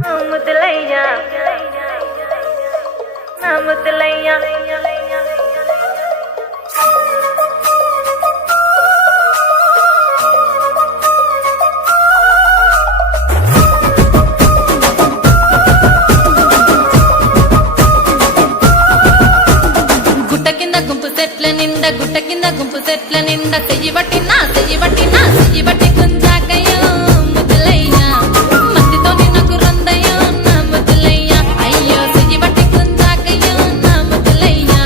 ముద్దులయ్యా నా ముద్దులయ్యా గుట్ట కింద గుంపు సెట్ల నిండా చెయ్యి పట్టినా చెయ్యి పట్టి గుంజాకయ్యో ముద్దులయ్యా మత్తితో నిన్నకు రందయ్యో నా ముద్దులయ్యా అయ్యో చెయ్యి పట్టి గుంజాకయ్యో నా ముద్దులయ్యా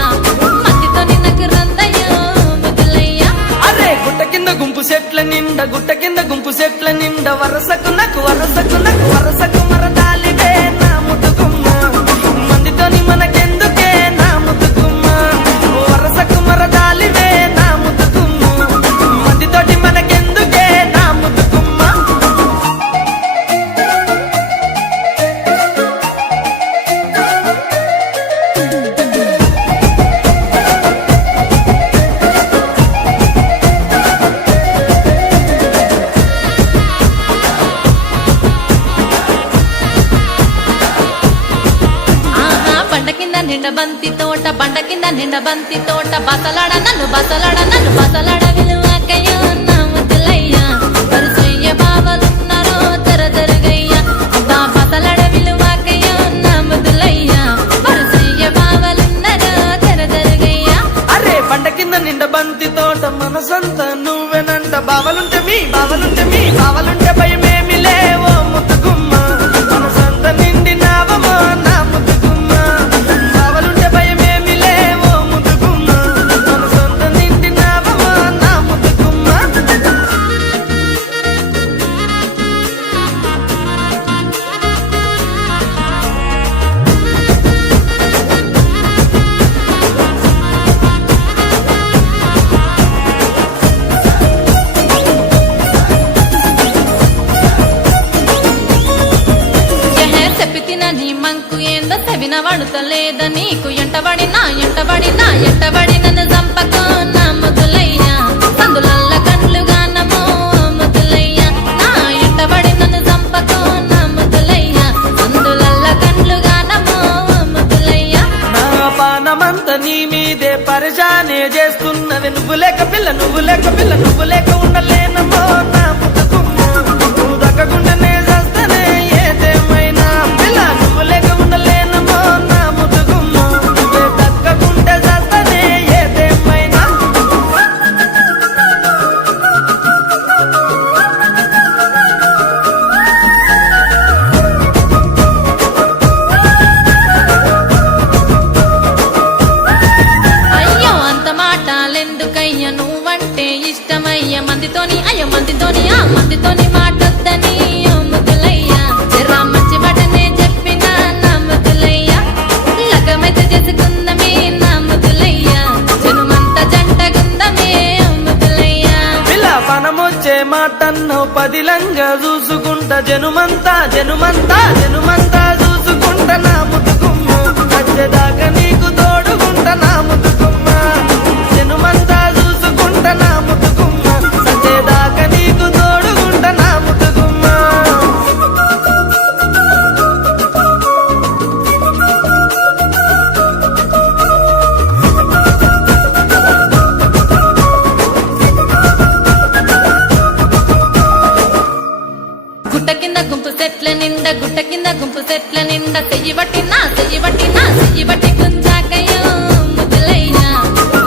మత్తితో నిన్నకు రందయ్యో ముద్దులయ్యా. అరే గుట్ట కింద గుంపు సెట్ల నిండా వరసకు మరదాలివే నా ముద్దుగుమ్మ మందితోని మనకెందుకే నా ముద్దుగుమ్మ వరసకు మరదాలివే నా ముద్దుగుమ్మ మందితోటి మనకెందుకే నా ముద్దుగుమ్మ. ఆహా బండ కింద నిండ బంతి తోట బసలాడ నన్ను విలువకయ్యో నా ముద్దులయ్యా వరుసయ్య బావలున్నారో జరగయ్యా అబ్బా బసలాడ విలువకయ్యో నా ముద్దులయ్యా వరుసయ్య బావలున్నారో జరగయ్యా. అరే బండ కింద నిండ బంతి తోట మనసంతా నువ్వెనంట బావలుంటే భయమేమి లేవో ముద్దుగుమ్మ మనసంతా నిండినావమో నా ముద్దుగుమ్మ బావలుంటే భయమేమి లేవో ముద్దుగుమ్మ మనసంతా నిండినావమో నా ముద్దుగుమ్మ. చెప్పిన నీ మంకు ఏందో సెవిన వాడుతలేద నీకు ఎంటబడి నన్ను చంపకో నా ముద్దులయ్యా సందులల్ల కండ్లుగా నమో ముద్దులయ్యా నా ఎంటబడి నన్ను చంపకో నా ముద్దులయ్యా సందులల్ల కండ్లుగా నమో ముద్దులయ్యా. నా పానమంతా నీ మీదే పరిశానే చేస్తున్నది నువ్వు లేక ఉండలేనమో నా ముద్దుగుమ్మ నువ్వు దక్కకుండానే చేస్తేనే ఏదేమైనా పిల్ల నువ్వు లేక ఉండలేనమో నా ముద్దుగుమ్మ నువ్వే దక్కకుంటే చేస్తేనే ఏదేమైనా. అయ్యో అంత మాటలెందుకయ్య నువ్వంటే ఇష్టమయ్య మందితోని మాటొద్దని ఓ ముద్దులయ్యా జరా మంచి మాటనే చెప్పినా నా ముద్దులయ్యా లగమైతే చేసుకుందమే నా ముద్దులయ్యా జనుమంత జంటగుందమే ఓ ముద్దులయ్యా. పిల్ల పనమొచ్చే మాటన్నో పదిలంగా చూసుకుంటా జనుమంతా చూసుకుంటా నా ముద్దుగుమ్మ వచ్చేదాకా నీకు తోడుకుంటా నా ముద్దుగుమ్మ జనుమంతా చూసుకుంటా నా ముద్దుగుమ్మ వచ్చేదాకా నీకు తోడుకుంటా నా ముద్దుగుమ్మ. గుట్ట కింద గుంపు సెట్ల నిండా చెయ్యి పట్టి గుంజాకయ్యో ముద్దులయ్యా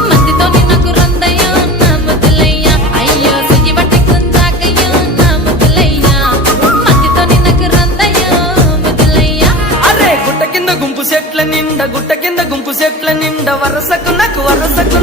మత్తితో నిన్నకు రందయ్యో నా ముద్దులయ్యా అయ్యో చెయ్యి పట్టి గుంజాకయ్యో నా ముద్దులయ్యా మత్తితో నిన్నకు రందయ్యో ముద్దులయ్యా. అరే గుట్ట కింద గుంపు సెట్ల నిండా వరసకు